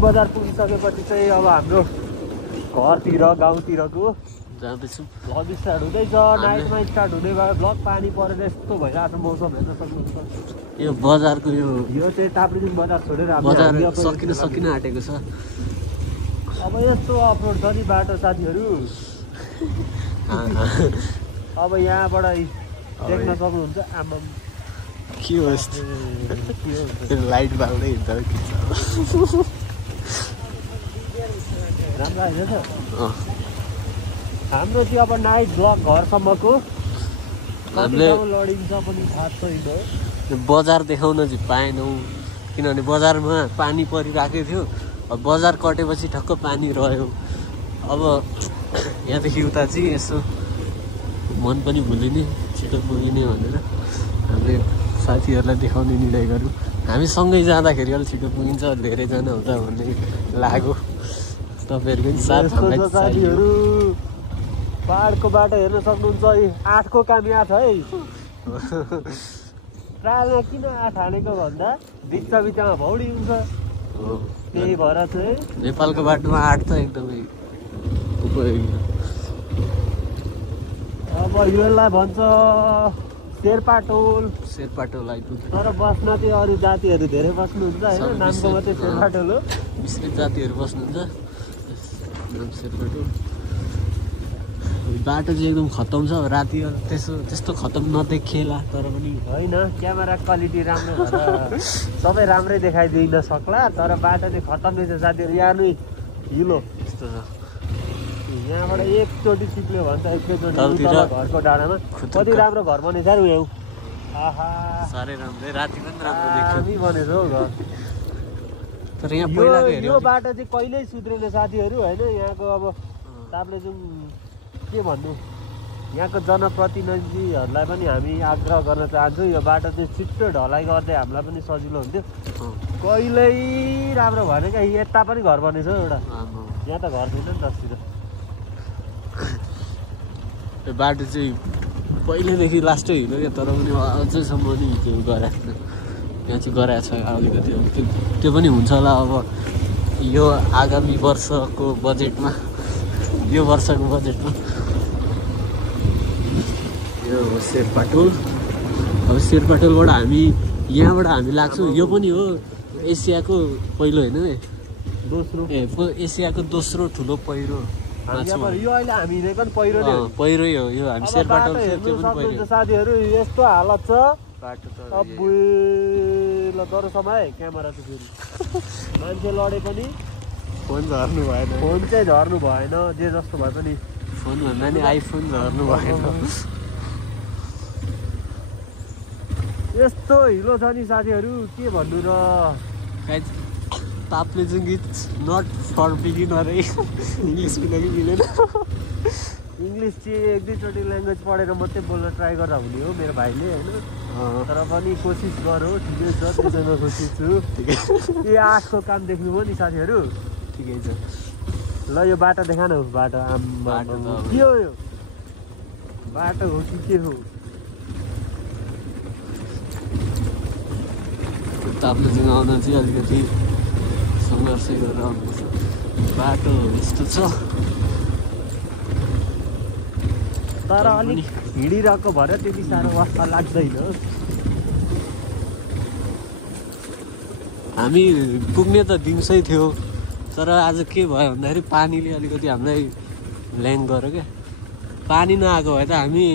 बजार पुगिसकेपछि चाहिँ अब हाम्रो घरतिर गाउँतिरको जाँदैछौँ। भ्लग स्टार्ट हुँदैछ। नाइटमा स्टार्ट हुने भयो भ्लग। पानी परेर यस्तो भइरहेको छ मौसम हेर्न सक्नुहुन्छ। यो बजारको यो चाहिँ टाप्लिजुङ बजार छोडेर बजार सकिन आँटेको छ। अब यस्तो अफरोड छ नि बाटो साथीहरू। अब यहाँबाट देख्न सक्नुहुन्छ। आमा के हो यस्तो लाइट बाल्दै हिँड्छ राम्रो आइरहेछ। हाम्रो चाहिँ अब नाइट भ्लग घरसम्मको हामीले लडिन्छ पनि थाहा छैन। बजार देखाउन चाहिँ पाएनौँ किनभने बजारमा पानी परिरहेकै थियो। अब बजार कटेपछि ठक्क पानी रह्यो। अब यहाँदेखि उता चाहिँ यसो मन पनि भुलिने छिटो पुगिने भनेर हामीले साथीहरूलाई देखाउने निर्णय गऱ्यौँ। हामी सँगै जाँदाखेरि अलिक छिटो पुगिन्छ धेरैजना हुँदा भन्ने लाग्यो। तपाईँहरूको पनि साथ साथीहरू पाहाडको बाटो हेर्न सक्नुहुन्छ। 8को काम यहाँ छ है। ट्रायलमा किन 8 हानेको भन्दा बिचमा भौडी हुन्छ। त्यही भएर चाहिँ नेपालको बाटोमा 8 त एकदमै उपयोगी। अब यसलाई भन्छ शेर्पा टोल आइपुग्यो। तर बस्न चाहिँ अरू जातिहरू धेरै बस्नुहुन्छ होइन। नामको मात्रै शेर्पा टोल हो। मिश्रित जातिहरू बस्नुहुन्छ। शेर्पा टोल बाटो चाहिँ एकदम खतम छ। राति त्यस्तो खतम नदेखिएला तर पनि होइन। क्यामेरा क्वालिटी राम्रो भएर सबै राम्रै देखाइदिन सक्ला। तर बाटो चाहिँ खतम रहेछ साथीहरू। यहाँ नै हिलो यस्तो छ। यहाँबाट एकचोटि चिप्ल्यो भने त एकैचोटि घरको डाँडामा कति राम्रो घर बनेछ र उयो। आहा साह्रै राम्रो। राति पनि राम्रो देखियो बनेछ हौ घर। तर यहाँ पहिलाको यो बाटो चाहिँ कहिल्यै सुध्रेन साथीहरू होइन। यहाँको अब ताप्लेजुङ के भन्नु, यहाँको जनप्रतिनिधिहरूलाई पनि हामी आग्रह गर्न चाहन्छौँ यो बाटो चाहिँ छिट्टो ढलाइ गर्दै हामीलाई पनि सजिलो हुन्थ्यो। कहिल्यै राम्रो भएन क्या। यता पनि घर बनेछ एउटा। यहाँ त घर छैन नि तस्तिर। यो बाटो चाहिँ पहिल्यैदेखि लास्टै हिँड्यो क्या तर पनि अझैसम्म नि त्यो गराएको छैन। यहाँ चाहिँ गराएको छ अलिकति त्यो पनि हुन्छ होला अब यो आगामी वर्षको बजेटमा। यो वर्षको बजेटमा यो शेर्पा टोल। अब शेर्पा टोलबाट हामी यहाँबाट हामी लाग्छौँ। यो पनि हो एसियाको पहिलो होइन दोस्रो एसियाको दोस्रो ठुलो पहिरो। यो अहिले हामी हिँडेको नि पहिरो पहिरै हो यो। हामी शेर्पा टोल साथीहरू यस्तो हालत छ बाटो त। अब तर समय क्यामेरा चाहिँ फेरि मान्छे लडे पनि फोन झर्नु भएन। फोन चाहिँ झर्नु भएन। जे जस्तो भए पनि फोन भन्दा नि आइफोन झर्नु भएन। यस्तो हिलो छ नि साथीहरू के भन्नु र। Taplejung it's not for beginner है। इङ्ग्लिसको लागि मिलेन। इङ्ग्लिस चाहिँ 1-2चोटि ल्याङ्ग्वेज पढेर मात्रै बोल्न ट्राई गर्दा हुने हो मेरो भाइले होइन। तर पनि कोसिस गरौँ। ठिकै छ त्यसैमा कोसिस छु। यो 8को काम देख्नुभयो नि साथीहरू। ठिकै छ। ल यो बाटो देखा न। बाटो बाटो के हो यो बाटो हो कि के हो। ताप्लेजुङ आउन चाहिँ अलिकति सङ्घर्षै गरेर आउनुपर्छ। बाटो यस्तो छ तर अलिक हिँडिरहेको भएर त्यति साह्रो वास्ता लाग्दैन। हामी पुग्ने त दिउँसै थियो तर आज के भयो भन्दाखेरि पानीले अलिकति हामीलाई ल्याङ गर्यो क्या। पानी नआएको भए त हामी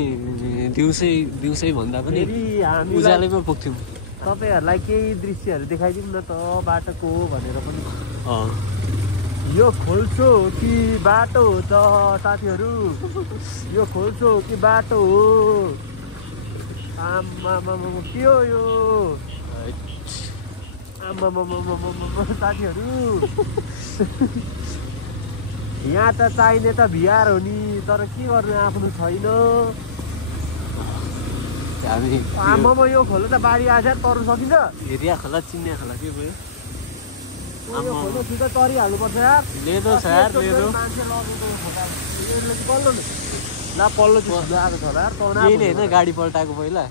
दिउँसै भन्दा पनि उज्यालैमा पुग्थ्यौँ। तपाईँहरूलाई केही दृश्यहरू देखाइदिउँ न त बाटोको भनेर पनि। यो खोल्चो हो कि बाटो हो त साथीहरू। यो खोल्चो हो कि बाटो हो। आमामा के हो यो आमामा साथीहरू। यहाँ त चाहिने त भिआर हो नि तर के गर्नु आफ्नो छैन। आमामा यो खोलो त बाढी आएर तर्नु सकिन्छ। हेरिया खोला चिन्या खोला के भयो। यो खोलो सिधै तरिहाल्नुपर्छ यार। लेदो छ यार लेदो। मान्छे लगेको पल्लो न पल्लो चाहिँ आएको छ होला यार। यही नै होइन गाडी पल्टाएको पहिला।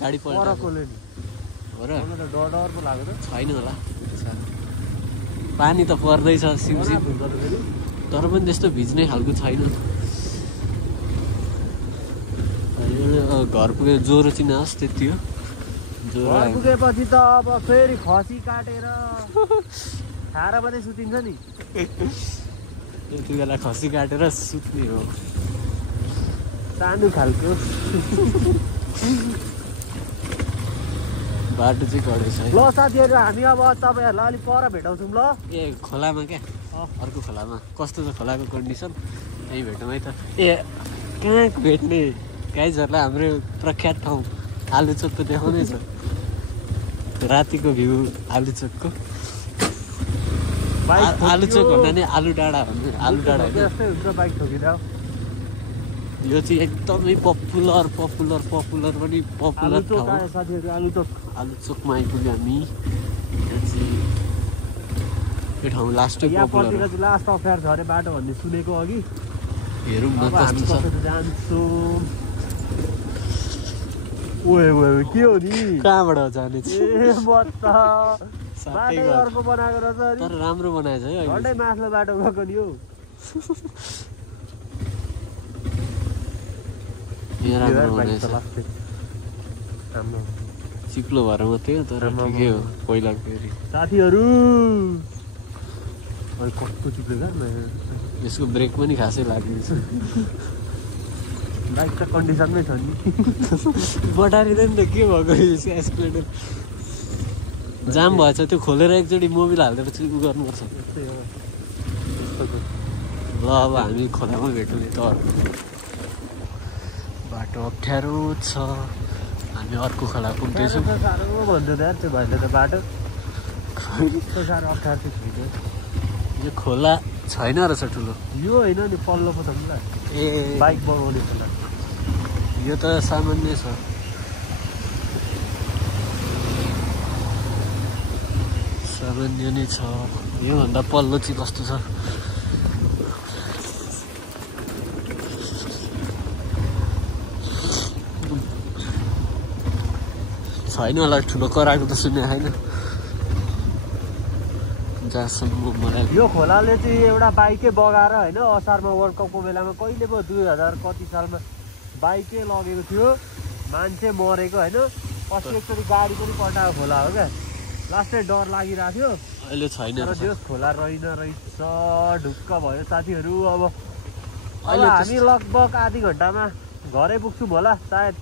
गाडी पल्टाएको हो र। मलाई त डर पो लाग्यो त। छैन होला। पानी त पर्दैछ सिमसिम, तर पनि त्यस्तो भिज्ने खालको छैन। घर पुगेर ज्वरो चिनाओस् त्यति हो। ज्वरो घर पुगेपछि त अब फेरि खसी काटेर खाएर मात्रै सुतिन्छ नि। यति बेला खसी काटेर सुत्ने हो। सानो खालको बाटो चाहिँ कडै छ है। ल साथीहरू हामी अब तपाईँहरूलाई अलिक पर भेटाउँछौँ ल। ए खोलामा क्या, अर्को खोलामा। कस्तो छ खोलाको कन्डिसन त्यहीँ भेटौँ है त। ए कहाँ भेट्ने गाइजहरूलाई, हाम्रो प्रख्यात ठाउँ आलुचोकको देखाउँदै छ। रातिको भ्यू आलुचोकको। आलुचोक भन्दा नि आलु डाँडा भन्ने, आलु डाँडा होइन। जस्तै हुन्छ बाइक ठोकिँदा। यो चाहिँ एकदमै पपुलर पनि पपुलर ठाउँ। साथीहरू आलुचोक आलुचोकमा आइपुग्यो हामी। यहाँ चाहिँ यो ठाउँ लास्टै पपुलर हो। लास्ट अफेयर छ अरे बाटो भन्ने सुनेको अघि। हेरौँ न अब हामी कस्तो छ। कसरी जान्छौँ। ओए के हो नि? कहाँबाट जाने ए म त बाटै अर्को बनाएको रहेछ। तर राम्रो बनाएछ है। झन्डै माथिल्लो बाटो गएको नि हो। यहाँ राम्रो बनाएछ। चिप्लो भएर मात्रै हो तर ठिकै हो पहिला फेरि। साथीहरू कस्तो चिप्लो क्या, यसको ब्रेक पनि खासै लाग्दैछ। बाइक त कन्डिसनमै छ नि। बटारिँदैन त के भएको एस्कुलेटर जाम भएछ, त्यो खोलेर एकचोटि मोबिल हालिदिएपछि उ गर्नुपर्छ। ल अब हामी खोलामा भेटौँ त। बाटो अप्ठ्यारो छ, हामी अर्को खोला पुग्दैछौँ। साह्रो भन्दै थियो त्यो भाइले त बाटो यस्तो साह्रो अप्ठ्यारो थियो। यो खोला छैन रहेछ ठुलो। यो होइन नि पल्लो पो छ नि। ए बाइक बनाउने खोला यो त सामान्य छ। सामान्य नै छ। योभन्दा पल्लो चाहिँ कस्तो छ? छैन होला ठुलो कराएको त सुने छैन जहाँसम्म मलाई। यो खोलाले चाहिँ एउटा बाइकै बगाएर होइन, असारमा वर्ल्ड कपको बेलामा कहिले पो 2000 कति सालमा बाइकै लगेको थियो, मान्छे मरेको होइन। अस्ति एकचोटि गाडी पनि पल्टाएको खोला हो क्या। लास्टै डर लागिरहेको थियो। अहिले छैन तर त्यो खोला रहेछ। ढुक्क भयो साथीहरू। अब हामी लगभग आधी घन्टामा घरै पुग्छौँ होला सायद।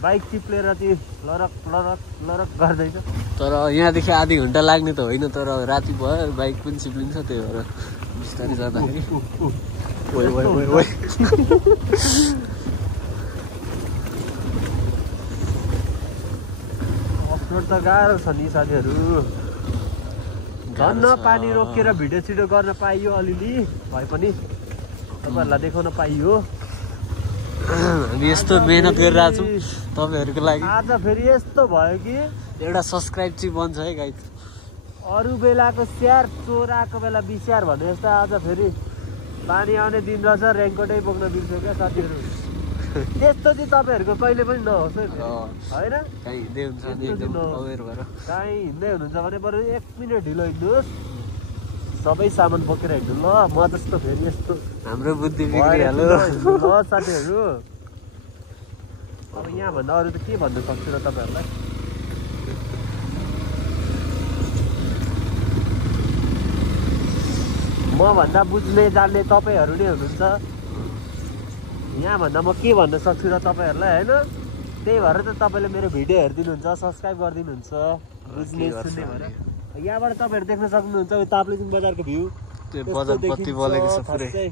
बाइक चिप्लेर चाहिँ लरक लरक लरक गर्दैछ। तर यहाँदेखि आधी घन्टा लाग्ने त होइन, तर राति भयो बाइक पनि चिप्लिन्छ, त्यही भएर बिस्तारै जाँदाखेरि। अफरोड त गाह्रो छ नि साथीहरू। धन्न पानी रोकेर भिडियो सिडियो गर्न पाइयो, अलिअलि भए पनि तपाईँहरूलाई देखाउन पाइयो। हामी यस्तो मेहनत गरिरहेको छौँ तपाईँहरूको लागि। आज फेरि यस्तो भयो कि एउटा सब्सक्राइब चाहिँ बन्छ है गाइज। अरू बेलाको स्याहार चोराको बेला बिस्याहार भने जस्तो आज फेरि पानी आउने दिन रहेछ, रेनकोटै बोक्न बिर्स्यो क्या साथीहरू। त्यस्तो चाहिँ तपाईँहरूको कहिले पनि नहोस् है होइन। कहीँ हिँड्दै हुन्छ नि एकदम अवेर भएर। कहीँ हिँड्दै हुनुहुन्छ भने बरु 1 मिनट ढिलो हिँड्नुहोस्, सबै सामान बोकेर हिँड्नु ल। म जस्तो फेरि यस्तो हाम्रो बुद्धि बिग्रिहाल्यो ल साथीहरू। अब यहाँभन्दा अरू त के भन्नु सक्छु र तपाईँहरूलाई। मभन्दा बुझ्ने जान्ने तपाईँहरू नै हुनुहुन्छ। यहाँभन्दा म के भन्न सक्छु र तपाईँहरूलाई होइन। त्यही भएर त तपाईँले मेरो भिडियो हेरिदिनुहुन्छ, सब्सक्राइब गरिदिनुहुन्छ, बुझ्ने सुन्ने भएर। यहाँबाट तपाईँहरू देख्न सक्नुहुन्छ ताप्लेजुङ बजारको भ्यू। त्यो बजार बत्ती बलेको छ पुरै।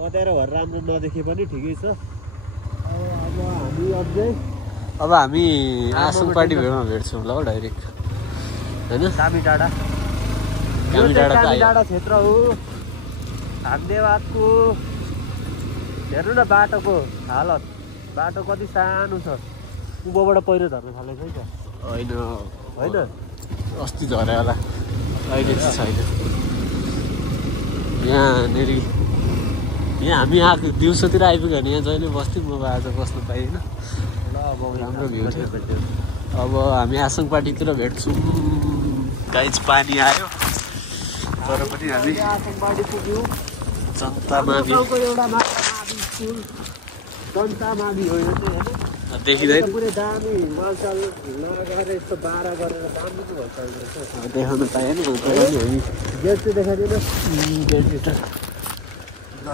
कताएर भएर राम्रो नदेखे पनि ठिकै छ। अब हामी आसङपाटी भेटमा भेट्छौँ ल डाइरेक्ट होइन। कामी डाँडा क्षेत्र हो भागदेवाको। हेर्नु न बाटोको हालत, बाटो कति सानो छ। उँभोबाट पहिरो झर्न थालेको है त होइन होइन। अस्ति झऱ्यो होला, अहिले चाहिँ छैन। यहाँनिर यहाँ हामी आएको दिउँसोतिर आइपुग्यो भने यहाँ जहिले बस्थ्यौँ, म आज बस्नु पाइँदैन। ल अब राम्रो भ्यू थियो। अब हामी आसङपाटीतिर भेट्छौँ। गाइज पानी आयो तर पनि हामी आसनबाडी पुग्यौँ। जनता मावि गाउँको एउटा मात्र मावि स्कुल जनता मावि हो यो चाहिँ होइन। देखिँदैन पुरै दामी मालसाल लगाएर यस्तो बाह्र गरेर दामी चाहिँ भइसकेको देखाउन पाएन हामी गेट चाहिँ देखाइदिनु। गेट ल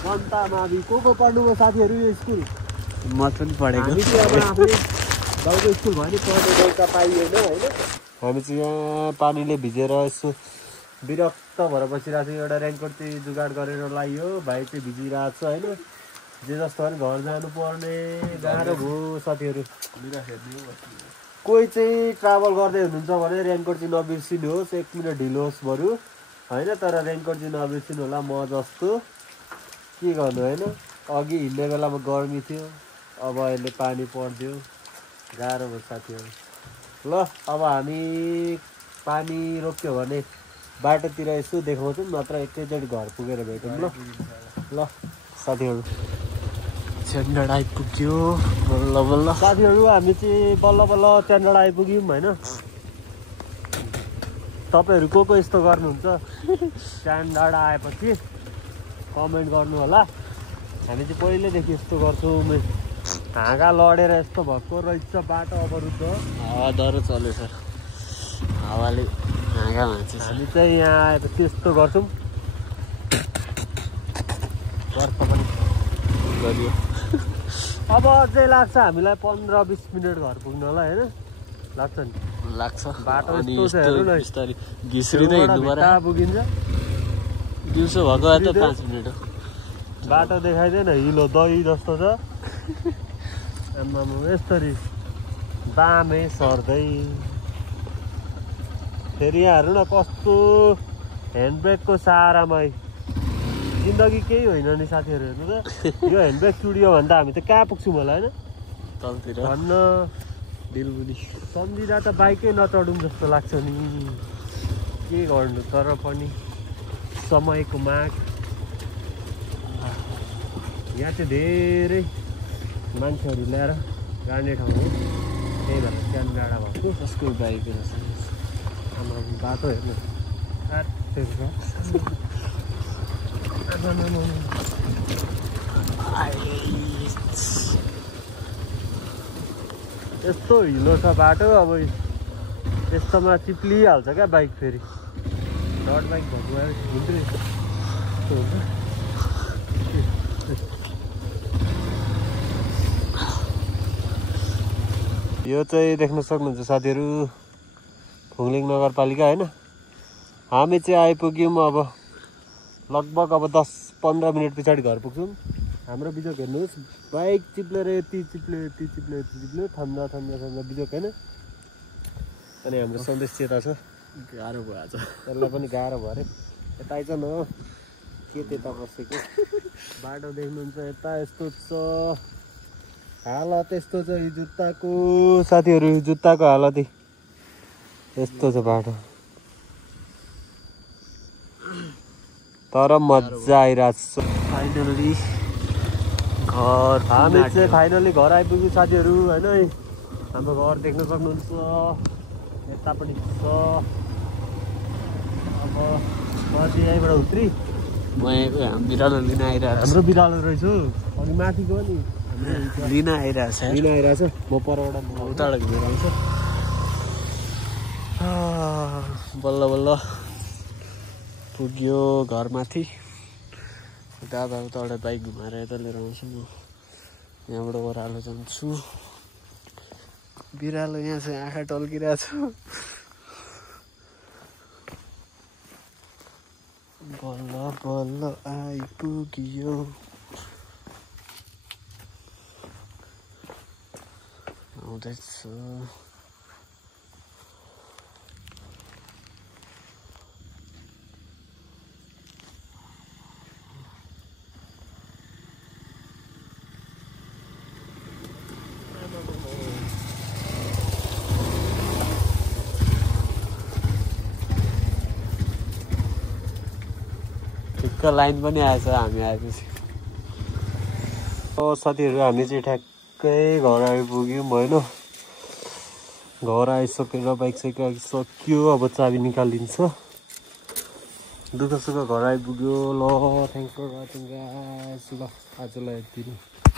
जनता मावि को पढ्नुभयो साथीहरू यो स्कुल? म पनि पढेको हामी चाहिँ अब आफूले गाउँको स्कुल भयो नि पढ्ने मौका पाइएन होइन। हामी चाहिँ यहाँ पानीले भिजेर यसो विरक्त भएर बसिरहेको थियो। एउटा रेनकोट चाहिँ जुगाड गरेर लाइयो। भाइ चाहिँ भिजिरहेको छ होइन। जे जस्तो भने घर जानुपर्ने गाह्रो भयो साथीहरू। कोही चाहिँ ट्राभल गर्दै हुनुहुन्छ भने रेनकोट चाहिँ नबिर्सिनुहोस्। 1 मिनट ढिलो होस् बरु होइन, तर रेनकोट चाहिँ नबिर्सिनु होला। म जस्तो के गर्नु होइन। अघि हिँड्ने बेलामा गर्मी थियो, अब अहिले पानी परिदियो, गाह्रो भयो साथीहरू। ल अब हामी पानी रोक्यो भने बाटोतिर यसो देखाउँछौँ, नत्र एकैचोटि घर पुगेर भेटौँ। ल साथीहरू चेन्डर आइपुग्यो बल्ल बल्ल। साथीहरू हामी चाहिँ बल्ल बल्ल च्यान्डा आइपुग्यौँ होइन। तपाईँहरू को यस्तो गर्नुहुन्छ च्यान्डा आएपछि कमेन्ट गर्नु होला। हामी चाहिँ पहिल्यैदेखि यस्तो गर्छौँ। हाँगा लडेर यस्तो भएको रहेछ बाटो अवरुद्ध। हावा डह्रो चल्यो सर, हावाले हाँगा भाँच्यो। हामी चाहिँ यहाँ आएपछि यस्तो गर्छौँ। गर्छ पनि गरियो अब अझै लाग्छ हामीलाई 15-20 मिनट घर पुग्नलाई होइन। लाग्छ नि लाग्छ बाटो अनि यस्तो छ हेर्नु न। बिस्तारै घिस्रिँदै हिँड्नु पर्यो। भित्ता पुगिन्छ। दिउँसो भएको भए त 5 मिनट हो। बाटो देखाइँदैन, हिलो दही जस्तो छ। आम्मामा यस्तरी बामे सर्दै फेरि यहाँ हेर्नु न कस्तो ह्यान्डब्रेकको सहारामा जिन्दगी केही होइन नि साथीहरू। हेर्नु त यो ह्यान्डब्रेक चुडियो भन्दा हामी त कहाँ पुग्छौँ होला होइन। तलतिर भन्न दिलबुदी सम्झिँदा त बाइकै नचढौँ जस्तो लाग्छ नि। के गर्नु, तर पनि समयको माग। यहाँ चाहिँ धेरै मान्छेहरू ल्याएर गाड्ने ठाउँ हो, त्यही भएर त्यहाँ गाडा भएको। कसको बाइक आमा बाटो हेर्नु यस्तो हिलो छ बाटो। अब यस्तोमा चिप्लिहाल्छ क्या बाइक। फेरि डट बाइक भएको भए हुन्थ्यो नि। यस्तो हुन्छ। यो चाहिँ देख्न सक्नुहुन्छ साथीहरू फुङलिङ नगरपालिका होइन। हामी चाहिँ आइपुग्यौँ अब लगभग अब 10-15 मिनट पछाडि घर पुग्छौँ। हाम्रो बिजोक हेर्नुहोस्, बाइक चिप्लेर यति चिप्ल्यो यति चिप्ल्यो यति चिप्ल्यो, थम्दा थम्दा थम्दा बिजोक होइन। अनि हाम्रो सन्देश चेता छ, गाह्रो भयो आज। त्यसलाई पनि गाह्रो भयो अरे। यता आइज न के त्यता बसेको बाटो देख्नुहुन्छ यता यस्तो छ। हालत यस्तो छ यो जुत्ताको साथीहरू, जुत्ताको हालत यस्तो छ बाटो। तर मजा आइरहेको छ। फाइनली घर हामी चाहिँ फाइनली घर आइपुग्यौँ साथीहरू होइन। हाम्रो घर देख्न सक्नुहुन्छ, यता पनि छ। अब पछि यहीँबाट उत्रि म बिरालो लिन आइरहेको हाम्रो बिरालो रहेछ। अनि माथिको नि लिन आइरहेको छ। लिन आइरहेछ। म परबाट उताबाट घुमेर आउँछ। बल्ल बल्ल पुग्यो घरमाथि। दादा उताबाट बाइक घुमाएर यता लिएर आउँछु। म यहाँबाट ओह्रालो जान्छु। बिरालो यहाँ चाहिँ आँखा टल्किरहेको छ। बल्ल बल्ल आइपुग्यो। आउँदैछ। ठिक्क लाइन पनि आएछ हामी आएपछि। साथीहरू हामी चाहिँ ठ्याक्कै घर आइपुग्यौँ होइन। घर आइसकेर बाइक साइक आइसक्यो अब चाबी निकालिन्छ दुःख सुख घर आइपुग्यो ल thank you for watching guys ल आजलाई यति नै